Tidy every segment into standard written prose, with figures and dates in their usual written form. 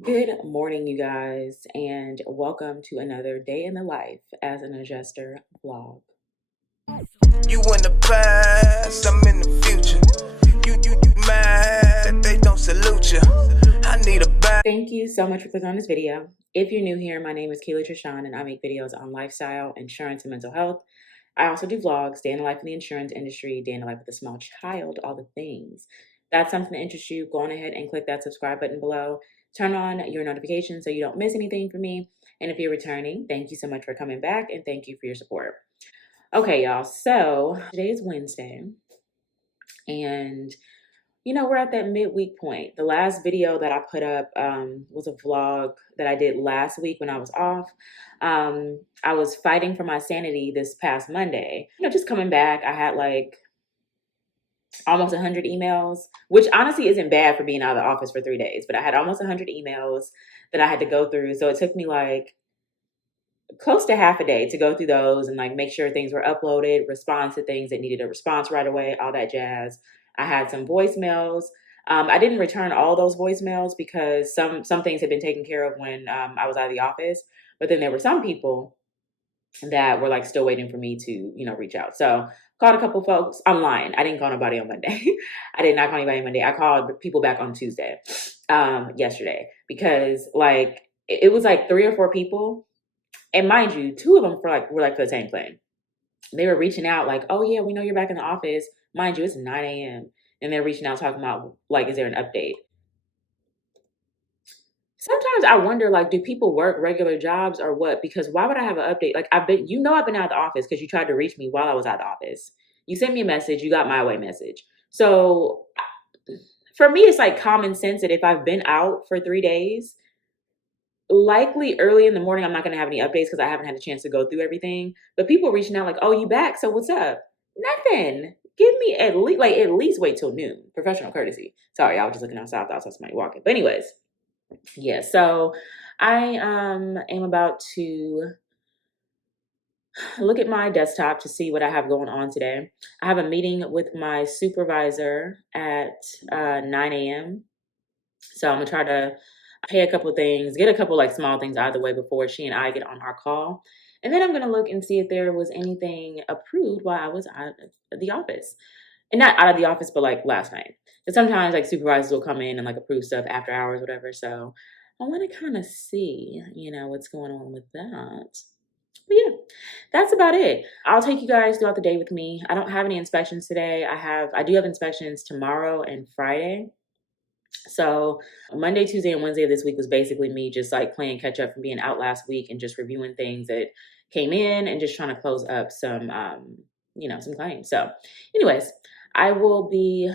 Good morning, you guys, and welcome to another day in the life as an adjuster vlog. You in the past, I'm in the future. You mad, they don't salute you. I need a bag. Thank you so much for clicking on this video. If you're new here, my name is Keely Trishan, and I make videos on lifestyle, insurance, and mental health. I also do vlogs, day in the life in the insurance industry, day in the life with a small child, all the things. If that's something that interests you, go on ahead and click that subscribe button below. Turn on your notifications so you don't miss anything from me. And if you're returning, thank you so much for coming back, and thank you for your support. Okay, y'all, so today is Wednesday, and we're at that midweek point. The last video that I put up was a vlog that I did last week when I was off. I was fighting for my sanity this past Monday. Just coming back, I had like almost 100 emails, which honestly isn't bad for being out of the office for 3 days, but I had almost 100 emails that I had to go through. So it took me like close to half a day to go through those and like make sure things were uploaded, respond to things that needed a response right away, all that jazz. I had some voicemails. I didn't return all those voicemails because some things had been taken care of when I was out of the office, but then there were some people that were like still waiting for me to reach out. So called a couple folks. I'm lying. I didn't call nobody on Monday. I did not call anybody on Monday. I called people back on Tuesday, yesterday, because like it was like 3 or 4 people. And mind you, 2 of them were like for the same claim. They were reaching out like, oh yeah, we know you're back in the office. Mind you, it's 9 a.m. And they're reaching out talking about like, is there an update? Sometimes I wonder, like, do people work regular jobs or what? Because why would I have an update? Like, I've been out of the office because you tried to reach me while I was out of the office. You sent me a message, you got my away message. So for me, it's like common sense that if I've been out for 3 days, likely early in the morning, I'm not going to have any updates because I haven't had a chance to go through everything. But people reaching out like, oh, you back? So what's up? Nothing. Give me at least wait till noon. Professional courtesy. Sorry, I was just looking outside. I saw somebody walking. But anyways, yeah. So I am about to look at my desktop to see what I have going on today. I have a meeting with my supervisor at 9 a.m. So I'm gonna try to pay a couple things, get a couple like small things out of the way before she and I get on our call. And then I'm gonna look and see if there was anything approved while I was out of the office. And not out of the office, but like last night. Because sometimes like supervisors will come in and like approve stuff after hours, whatever. So I want to kind of see, what's going on with that. But yeah, that's about it. I'll take you guys throughout the day with me. I don't have any inspections today. I do have inspections tomorrow and Friday. So Monday, Tuesday, and Wednesday of this week was basically me just like playing catch up from being out last week and just reviewing things that came in and just trying to close up some some claims. So anyways, I will be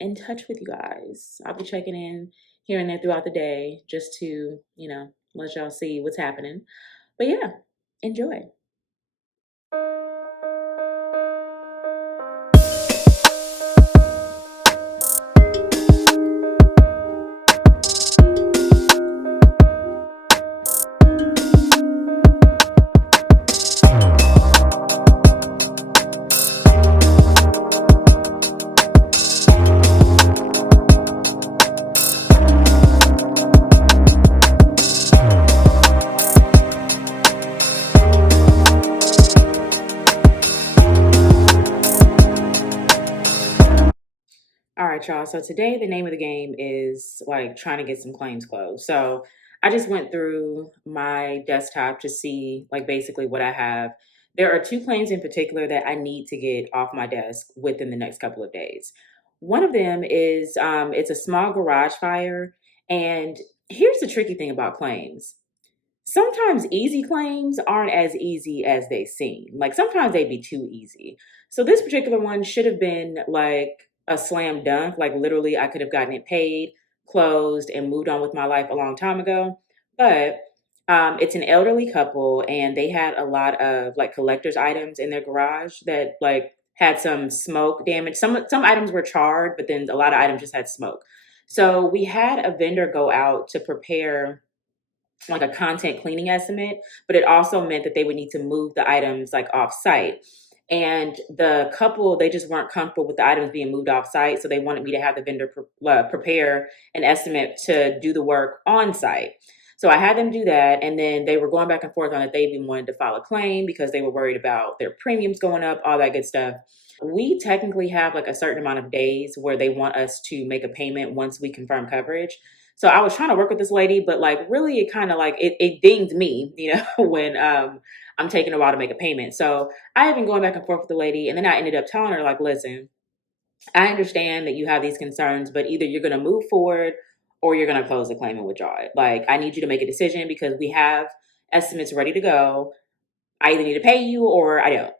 in touch with you guys. I'll be checking in here and there throughout the day just to, let y'all see what's happening. But yeah, enjoy. All right, y'all. So today the name of the game is like trying to get some claims closed. So I just went through my desktop to see like basically what I have. There are 2 claims in particular that I need to get off my desk within the next couple of days. One of them is it's a small garage fire. And here's the tricky thing about claims. Sometimes easy claims aren't as easy as they seem. Like sometimes they'd be too easy. So this particular one should have been like a slam dunk. Like literally I could have gotten it paid, closed, and moved on with my life a long time ago. But it's an elderly couple and they had a lot of like collector's items in their garage that like had some smoke damage. Some items were charred, but then a lot of items just had smoke. So we had a vendor go out to prepare like a content cleaning estimate, but it also meant that they would need to move the items like off site. And the couple, they just weren't comfortable with the items being moved off site. So they wanted me to have the vendor prepare an estimate to do the work on site. So I had them do that. And then they were going back and forth on it. They even wanted to file a claim because they were worried about their premiums going up, all that good stuff. We technically have like a certain amount of days where they want us to make a payment once we confirm coverage. So I was trying to work with this lady, but like really it kind of like it dinged me, when I'm taking a while to make a payment. So I had been going back and forth with the lady, and then I ended up telling her, like, listen, I understand that you have these concerns, but either you're going to move forward or you're going to close the claim and withdraw it. Like, I need you to make a decision because we have estimates ready to go. I either need to pay you or I don't.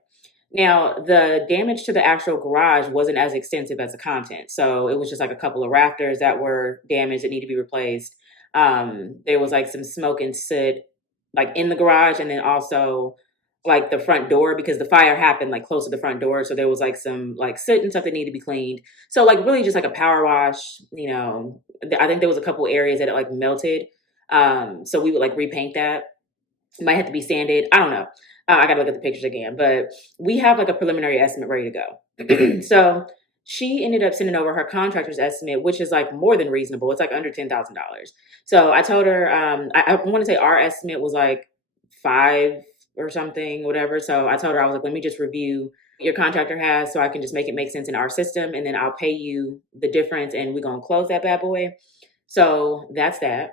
Now, the damage to the actual garage wasn't as extensive as the content. So it was just like a couple of rafters that were damaged that need to be replaced. There was like some smoke and soot like in the garage, and then also like the front door because the fire happened like close to the front door. So there was like some like soot and stuff that needed to be cleaned. So like really just like a power wash. I think there was a couple areas that it like melted. So we would like repaint that. It might have to be sanded. I don't know. I got to look at the pictures again, but we have like a preliminary estimate ready to go. So she ended up sending over her contractor's estimate, which is like more than reasonable. It's like under $10,000. So I told her, I want to say our estimate was like five or something, whatever. So I told her, I was like, let me just review your contractor has so I can just make it make sense in our system. And then I'll pay you the difference and we're going to close that bad boy. So that's that.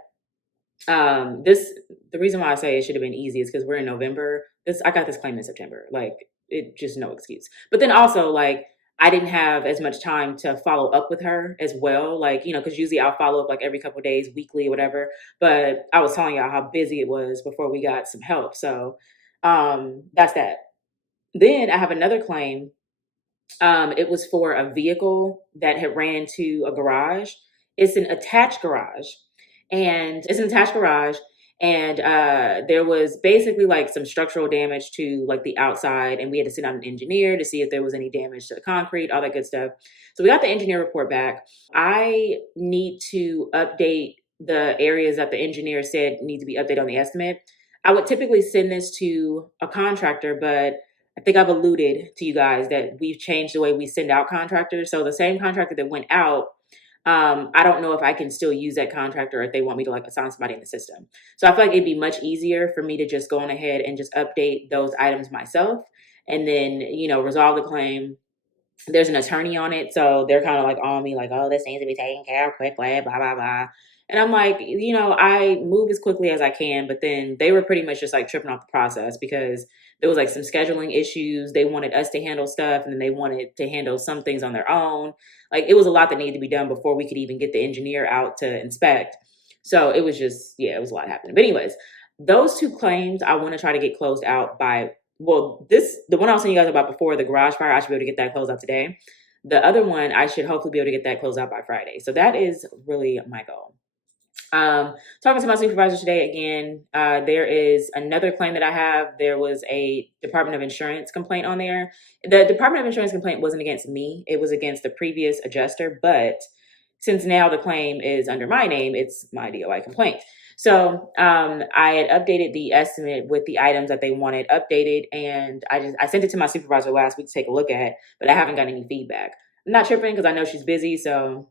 This the reason why I say it should have been easy is because we're in November. I got this claim in September. Like it just no excuse. But then also like I didn't have as much time to follow up with her as well. Like, because usually I'll follow up like every couple of days, weekly, or whatever. But I was telling y'all how busy it was before we got some help. So that's that. Then I have another claim. It was for a vehicle that had ran into a garage. It's an attached garage, and there was basically like some structural damage to like the outside, and we had to send out an engineer to see if there was any damage to the concrete, all that good stuff. So we got the engineer report back. I need to update the areas that the engineer said need to be updated on the estimate. I would typically send this to a contractor, but I think I've alluded to you guys that we've changed the way we send out contractors. So the same contractor that went out, I don't know if I can still use that contractor or if they want me to like assign somebody in the system. So I feel like it'd be much easier for me to just go on ahead and just update those items myself and then, resolve the claim. There's an attorney on it, so they're kind of like on me, like, oh, this needs to be taken care of quickly, blah, blah, blah. And I'm like, I move as quickly as I can, but then they were pretty much just like tripping off the process because there was like some scheduling issues. They wanted us to handle stuff and then they wanted to handle some things on their own. Like it was a lot that needed to be done before we could even get the engineer out to inspect. So it was just, yeah, it was a lot happening. But anyways, those two claims I want to try to get closed out by the one I was telling you guys about before, the garage fire, I should be able to get that closed out today. The other one, I should hopefully be able to get that closed out by Friday. So that is really my goal. Talking to my supervisor today again, there is another claim that I have. There was a Department of Insurance complaint on there. The Department of Insurance complaint wasn't against me. It was against the previous adjuster. But since now the claim is under my name, it's my DOI complaint. So I had updated the estimate with the items that they wanted updated, and I sent it to my supervisor last week to take a look at, but I haven't got any feedback. I'm not tripping because I know she's busy, so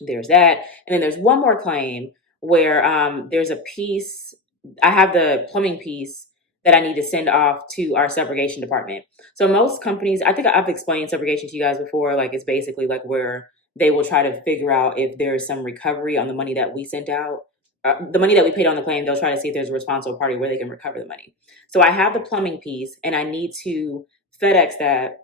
there's that. And then there's one more claim where there's a piece. I have the plumbing piece that I need to send off to our subrogation department. So most companies, I think I've explained subrogation to you guys before. Like it's basically like where they will try to figure out if there's some recovery on the money that we sent out. The money that we paid on the claim, they'll try to see if there's a responsible party where they can recover the money. So I have the plumbing piece and I need to FedEx that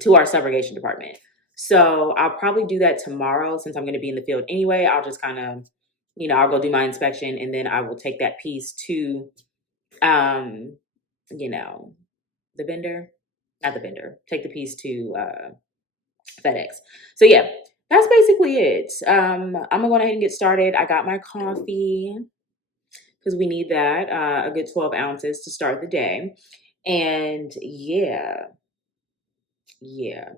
to our subrogation department. So I'll probably do that tomorrow since I'm going to be in the field anyway. I'll just kind of, I'll go do my inspection and then I will take that piece to, the vendor, not the vendor, take the piece to FedEx. So yeah, that's basically it. I'm gonna go ahead and get started. I got my coffee because we need that, a good 12 ounces to start the day. And yeah,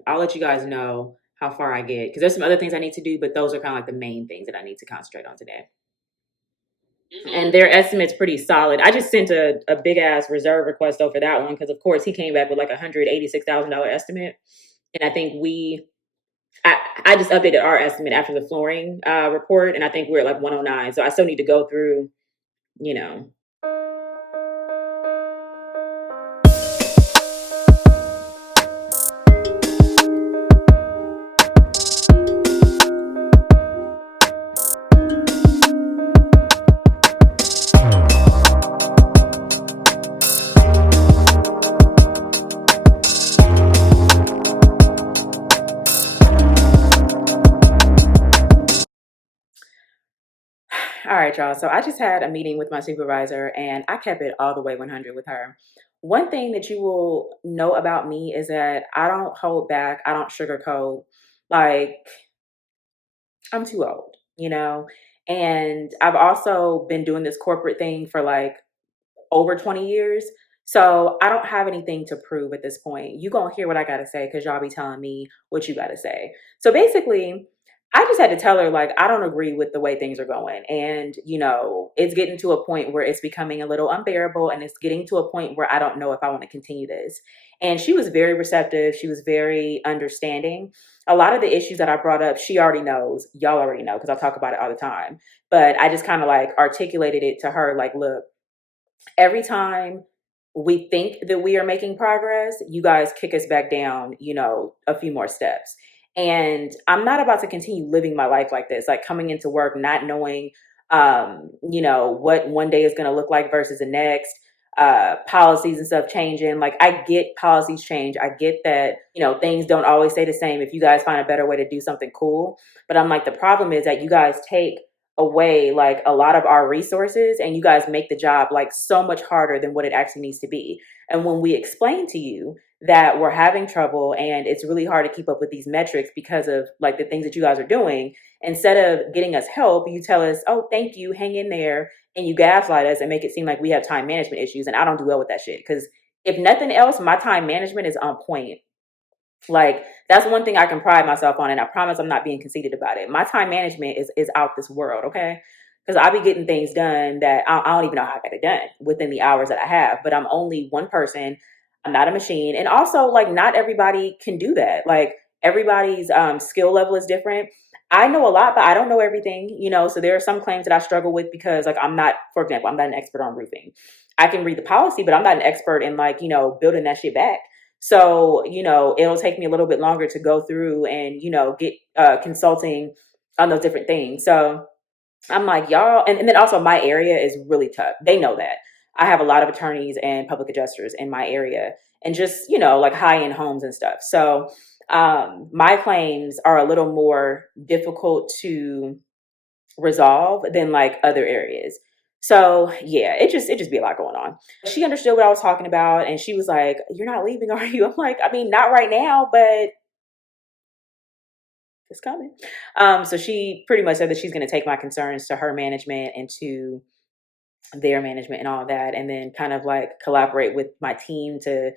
I'll let you guys know how far I get because there's some other things I need to do, but those are kind of like the main things that I need to concentrate on today. and their estimate's pretty solid. I just sent a big ass reserve request over that one because, of course, he came back with like $186,000 estimate, and I think I just updated our estimate after the flooring report, and I think we're at like 109. So I still need to go through, you know. All right, y'all. So I just had a meeting with my supervisor and I kept it all the way 100 with her. One thing that you will know about me is that I don't hold back, I don't sugarcoat. Like, I'm too old, you know? And I've also been doing this corporate thing for like over 20 years. So I don't have anything to prove at this point. You gonna hear what I gotta say because y'all be telling me what you gotta say. So basically, I just had to tell her, like, I don't agree with the way things are going. And, it's getting to a point where it's becoming a little unbearable and it's getting to a point where I don't know if I want to continue this. And she was very receptive. She was very understanding. A lot of the issues that I brought up, she already knows. Y'all already know because I talk about it all the time. But I just kind of like articulated it to her, like, look, every time we think that we are making progress, you guys kick us back down, a few more steps. And I'm not about to continue living my life like this, like coming into work, not knowing, what one day is going to look like versus the next, policies and stuff changing. Like, I get policies change. I get that, things don't always stay the same. If you guys find a better way to do something, cool. But I'm like, the problem is that you guys take away like a lot of our resources and you guys make the job like so much harder than what it actually needs to be. And when we explain to you that we're having trouble and it's really hard to keep up with these metrics because of like the things that you guys are doing, instead of getting us help, you tell us, oh, thank you, hang in there, and you gaslight us and make it seem like we have time management issues. And I don't do well with that shit because if nothing else, my time management is on point. Like, that's one thing I can pride myself on, and I promise I'm not being conceited about it. My time management is out this world, okay? Because I be getting things done that I don't even know how I got it done within the hours that I have. But I'm only one person. I'm not a machine, and also like not everybody can do that. Like everybody's skill level is different. I know a lot, but I don't know everything. So there are some claims that I struggle with because, like, I'm not, for example, I'm not an expert on roofing. I can read the policy, but I'm not an expert in like building that shit back. So, it'll take me a little bit longer to go through and, get consulting on those different things. So I'm like, y'all, and then also my area is really tough. They know that. I have a lot of attorneys and public adjusters in my area and just, like high end homes and stuff. So my claims are a little more difficult to resolve than like other areas. So yeah, it just be a lot going on. She understood what I was talking about and she was like, "You're not leaving, are you?" I'm like, I mean, not right now, but it's coming. So she pretty much said that she's gonna take my concerns to her management and to their management and all of that, and then kind of like collaborate with my team to,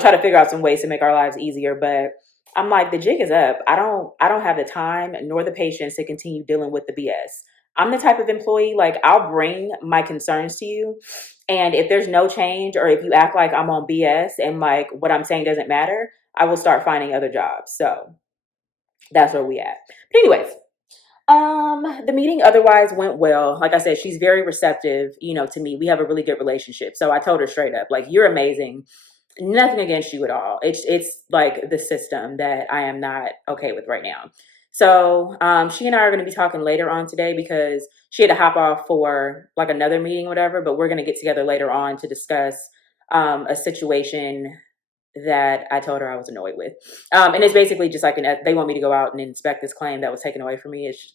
try to figure out some ways to make our lives easier. But I'm like, the jig is up. I don't have the time nor the patience to continue dealing with the BS. I'm the type of employee, like, I'll bring my concerns to you. And if there's no change or if you act like I'm on BS and like what I'm saying doesn't matter, I will start finding other jobs. So that's where we at. But anyways, the meeting otherwise went well. Like I said, she's very receptive, to me. We have a really good relationship. So I told her straight up, like, you're amazing. Nothing against you at all. It's like the system that I am not okay with right now. So she and I are going to be talking later on today because she had to hop off for like another meeting, whatever. But we're going to get together later on to discuss a situation that I told her I was annoyed with. And it's basically just like they want me to go out and inspect this claim that was taken away from me. It's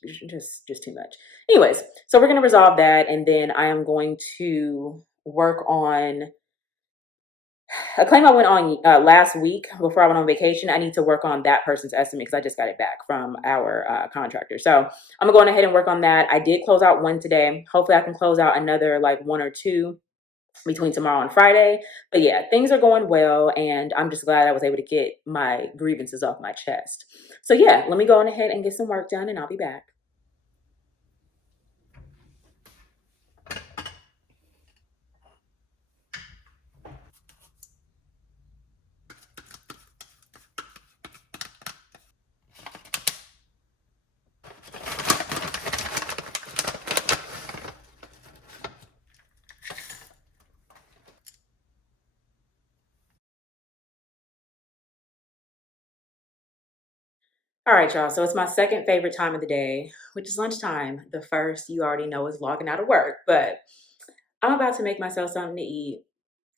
just too much. Anyways, so we're going to resolve that. And then I am going to work on a claim I went on last week before I went on vacation. I need to work on that person's estimate because I just got it back from our contractor. So I'm going ahead and work on that. I did close out one today. Hopefully I can close out another like one or two between tomorrow and Friday. But yeah, things are going well, and I'm just glad I was able to get my grievances off my chest. So yeah, let me go on ahead and get some work done, and I'll be back. All right, y'all. So it's my second favorite time of the day, which is lunchtime. The first, you already know, is logging out of work, but I'm about to make myself something to eat.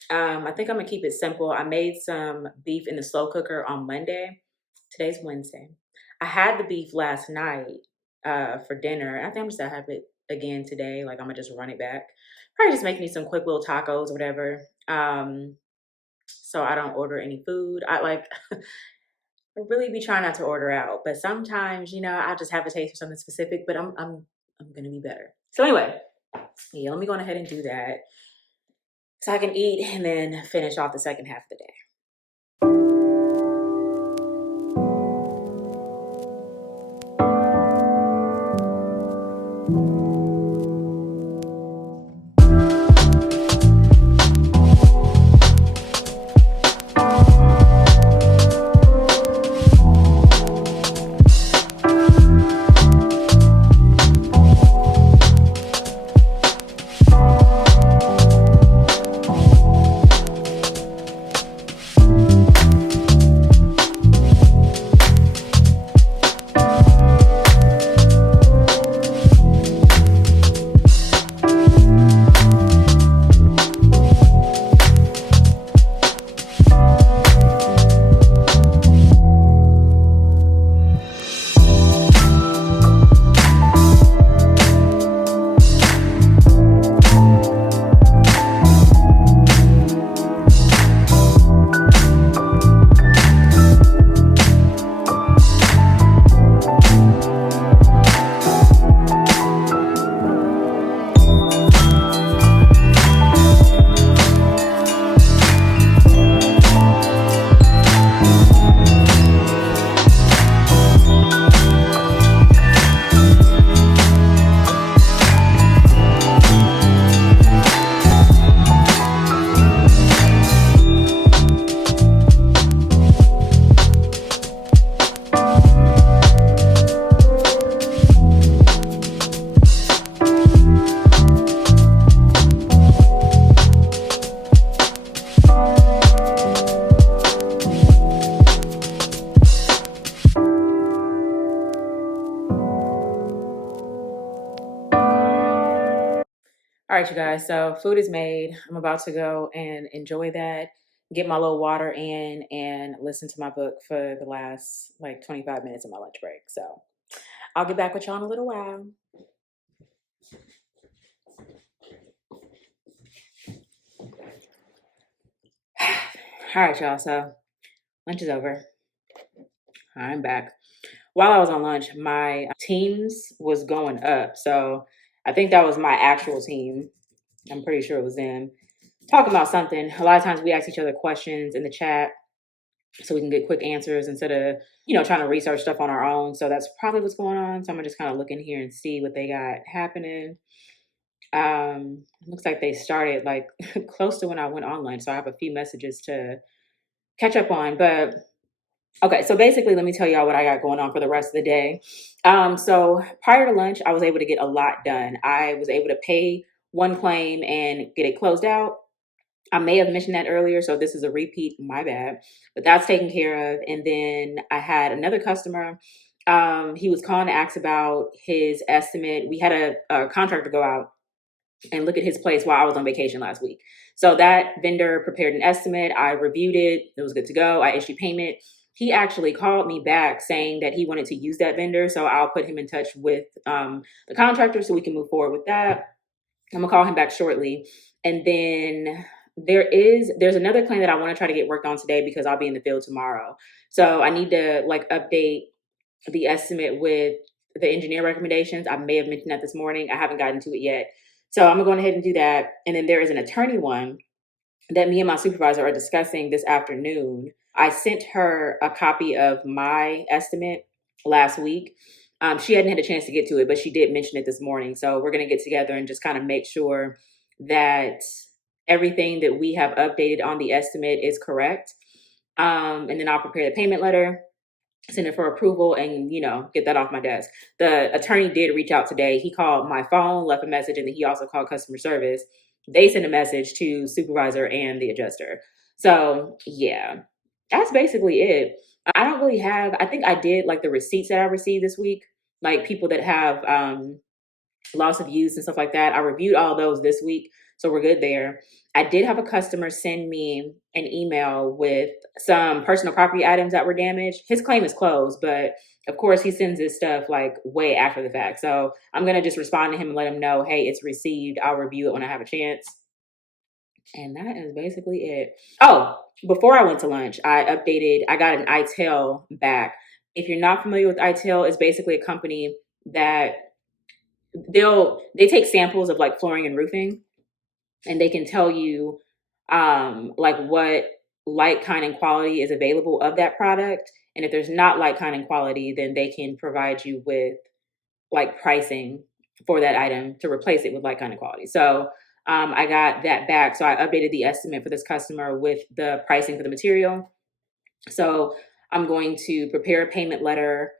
I think I'm gonna keep it simple. I made some beef in the slow cooker on Monday. Today's Wednesday. I had the beef last night for dinner. I think I'm just gonna have it again today. Like I'm gonna just run it back. Probably just make me some quick little tacos or whatever. So I don't order any food. I like I really be trying not to order out, but sometimes, I just have a taste for something specific, but I'm gonna be better. So anyway, yeah, let me go ahead and do that so I can eat and then finish off the second half of the day. All right, you guys. So food is made. I'm about to go and enjoy that, get my little water in, and listen to my book for the last like 25 minutes of my lunch break. So I'll get back with y'all in a little while. All right, y'all. So lunch is over. I'm back. While I was on lunch, my teams was going up. So I think that was my actual team. I'm pretty sure it was them talking about something. A lot of times we ask each other questions in the chat so we can get quick answers instead of, trying to research stuff on our own. So that's probably what's going on. So I'm gonna just kind of look in here and see what they got happening. Looks like they started like close to when I went online. So I have a few messages to catch up on. But okay, so basically, let me tell y'all what I got going on for the rest of the day. So prior to lunch, I was able to get a lot done. I was able to pay one claim and get it closed out. I may have mentioned that earlier, so this is a repeat, my bad, but that's taken care of. And then I had another customer. He was calling to ask about his estimate. We had a contractor go out and look at his place while I was on vacation last week. So that vendor prepared an estimate. I reviewed it. It was good to go. I issued payment. He actually called me back saying that he wanted to use that vendor. So I'll put him in touch with the contractor so we can move forward with that. I'm gonna call him back shortly. And then there's another claim that I want to try to get worked on today because I'll be in the field tomorrow. So I need to like update the estimate with the engineer recommendations. I may have mentioned that this morning. I haven't gotten to it yet. So I'm gonna go ahead and do that. And then there is an attorney one that me and my supervisor are discussing this afternoon. I sent her a copy of my estimate last week. She hadn't had a chance to get to it, but she did mention it this morning. So we're going to get together and just kind of make sure that everything that we have updated on the estimate is correct. And then I'll prepare the payment letter, send it for approval, and get that off my desk. The attorney did reach out today. He called my phone, left a message, and then he also called customer service. They sent a message to supervisor and the adjuster. So yeah, that's basically it. I don't really have, I think I did like the receipts that I received this week, like people that have loss of use and stuff like that. I reviewed all those this week, so we're good there. I did have a customer send me an email with some personal property items that were damaged. His claim is closed, but of course he sends his stuff like way after the fact. So I'm gonna just respond to him and let him know, hey, it's received. I'll review it when I have a chance. And that is basically it. Oh, before I went to lunch, I got an ITEL back. If you're not familiar with ITEL, it's basically a company that they take samples of like flooring and roofing, and they can tell you like what like, kind, and quality is available of that product. And if there's not like, kind, and quality, then they can provide you with like pricing for that item to replace it with like, kind, and quality. So I got that back. So I updated the estimate for this customer with the pricing for the material. So I'm going to prepare a payment letter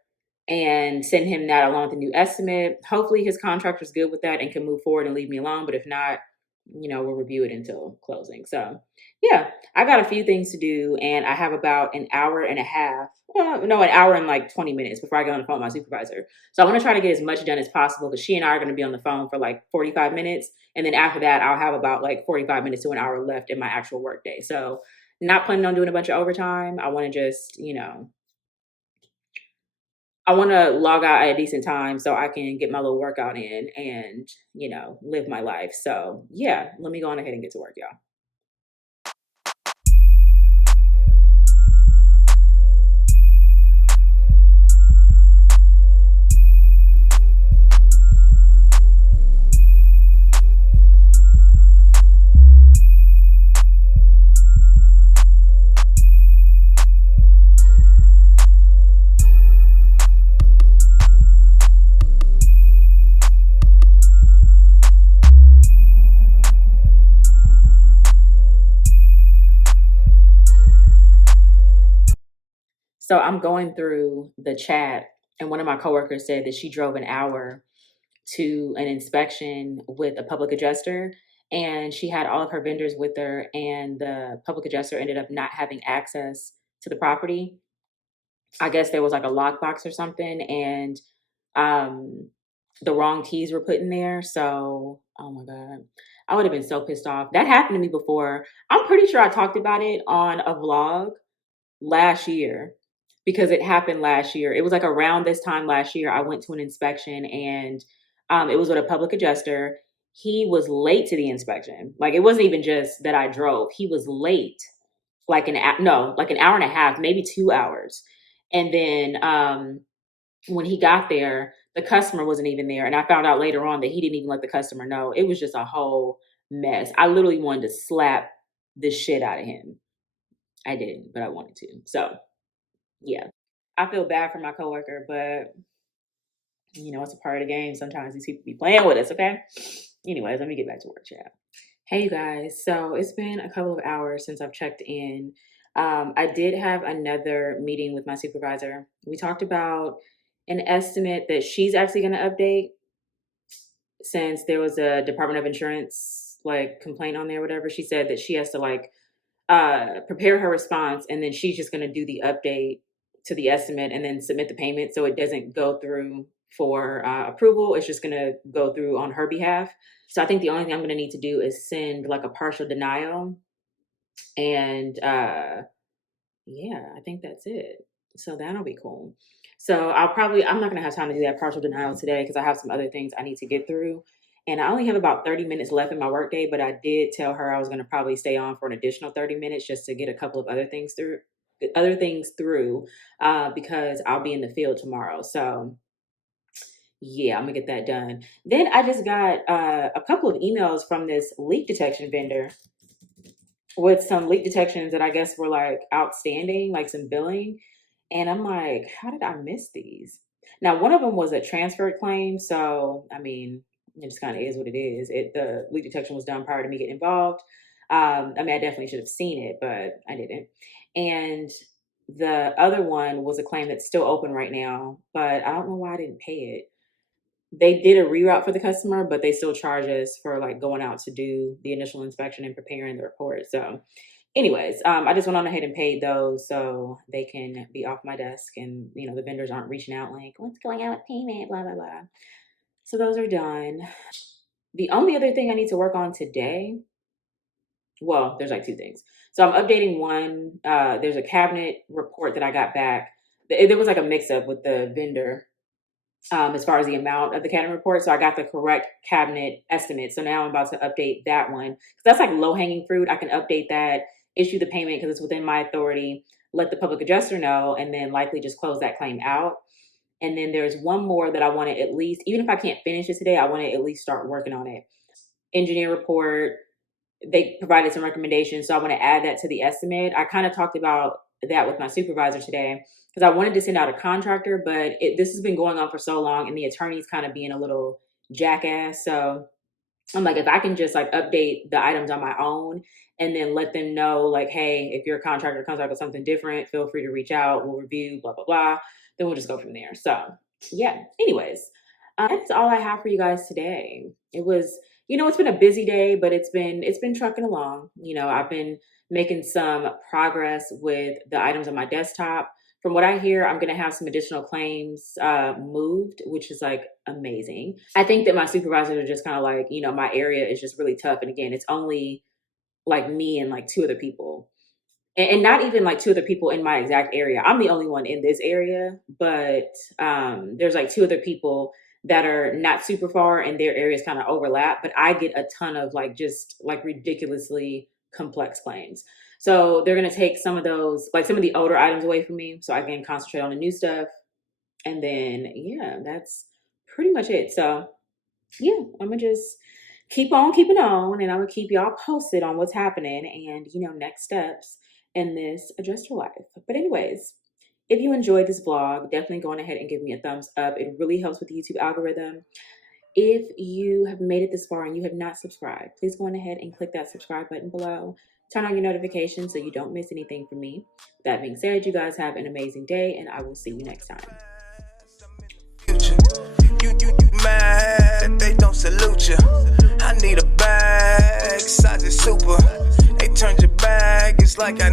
and send him that along with the new estimate. Hopefully his contractor's good with that and can move forward and leave me alone. But if not, we'll review it until closing. So yeah, I got a few things to do, and I have about an hour and a half. Well, no, an hour and like 20 minutes before I go on the phone with my supervisor. So I want to try to get as much done as possible, because she and I are going to be on the phone for like 45 minutes. And then after that, I'll have about like 45 minutes to an hour left in my actual work day. So not planning on doing a bunch of overtime. I want to just, I want to log out at a decent time so I can get my little workout in and, live my life. So, yeah, let me go on ahead and get to work, y'all. So, I'm going through the chat, and one of my coworkers said that she drove an hour to an inspection with a public adjuster, and she had all of her vendors with her, and the public adjuster ended up not having access to the property. I guess there was like a lockbox or something, and um the wrong keys were put in there. So, oh my god, I would have been so pissed off. That happened to me before. I'm pretty sure I talked about it on a vlog last year, because it happened last year. It was like around this time last year. I went to an inspection, and it was with a public adjuster. He was late to the inspection. Like, it wasn't even just that I drove. He was late, like like an hour and a half, maybe 2 hours. And then when he got there, the customer wasn't even there. And I found out later on that he didn't even let the customer know. It was just a whole mess. I literally wanted to slap the shit out of him. I didn't, but I wanted to. So yeah, I feel bad for my coworker, but it's a part of the game. Sometimes these people be playing with us. Okay. Anyways, let me get back to work, chat. Hey, you guys. So it's been a couple of hours since I've checked in. I did have another meeting with my supervisor. We talked about an estimate that she's actually going to update, since there was a Department of Insurance like complaint on there, whatever. She said that she has to like prepare her response, and then she's just going to do the update to the estimate and then submit the payment, so it doesn't go through for approval. It's just going to go through on her behalf. So I think the only thing I'm going to need to do is send like a partial denial, and yeah, I think that's it. So that'll be cool. So I'm not going to have time to do that partial denial today, because I have some other things I need to get through. And I only have about 30 minutes left in my workday, but I did tell her I was going to probably stay on for an additional 30 minutes just to get a couple of other things through, because I'll be in the field tomorrow. So yeah, I'm gonna get that done. Then I just got a couple of emails from this leak detection vendor with some leak detections that I guess were like outstanding, like some billing. And I'm like, how did I miss these? Now, one of them was a transferred claim. So, I mean, it just kind of is what it is. The leak detection was done prior to me getting involved. I mean, I definitely should have seen it, but I didn't. And the other one was a claim that's still open right now, but I don't know why I didn't pay it. They did a reroute for the customer, but they still charge us for like going out to do the initial inspection and preparing the report. So Anyways, I just went on ahead and paid those so they can be off my desk, and the vendors aren't reaching out like, what's going on with payment, blah blah blah. So those are done. The only other thing I need to work on today, well, there's like two things. So I'm updating one. There's a cabinet report that I got back. There was like a mix up with the vendor as far as the amount of the cabinet report. So I got the correct cabinet estimate. So now I'm about to update that one because that's like low hanging fruit. I can update that, issue the payment because it's within my authority, let the public adjuster know, and then likely just close that claim out. And then there's one more that I want to at least, even if I can't finish it today, I want to at least start working on it. Engineer report, they provided some recommendations, so I want to add that to the estimate. I kind of talked about that with my supervisor today because I wanted to send out a contractor, but this has been going on for so long, and the attorney's kind of being a little jackass. So I'm like, if I can just like update the items on my own and then let them know, like, hey, if your contractor comes out with something different, feel free to reach out. We'll review, blah, blah, blah. Then we'll just go from there. So, yeah. Anyways, that's all I have for you guys today. It was, it's been a busy day, but it's been trucking along. I've been making some progress with the items on my desktop. From what I hear, I'm going to have some additional claims moved, which is like amazing. I think that my supervisors are just kind of like, my area is just really tough. And again, it's only like me and like two other people. And not even like two other people in my exact area. I'm the only one in this area, but there's like two other people that are not super far and their areas kind of overlap. But I get a ton of like just like ridiculously complex claims. So they're going to take some of those, like some of the older items away from me so I can concentrate on the new stuff. And then, yeah, that's pretty much it. So, yeah, I'm going to just keep on keeping on, and I'm going to keep y'all posted on what's happening and, next steps in this adjuster life. But anyways, if you enjoyed this vlog, definitely go on ahead and give me a thumbs up. It really helps with the YouTube algorithm. If you have made it this far and you have not subscribed, please go on ahead and click that subscribe button below. Turn on your notifications so you don't miss anything from me. That being said, you guys have an amazing day, and I will see you next time. You mad that they don't salute you. I need a bag, size is super. They turned your bag, it's like I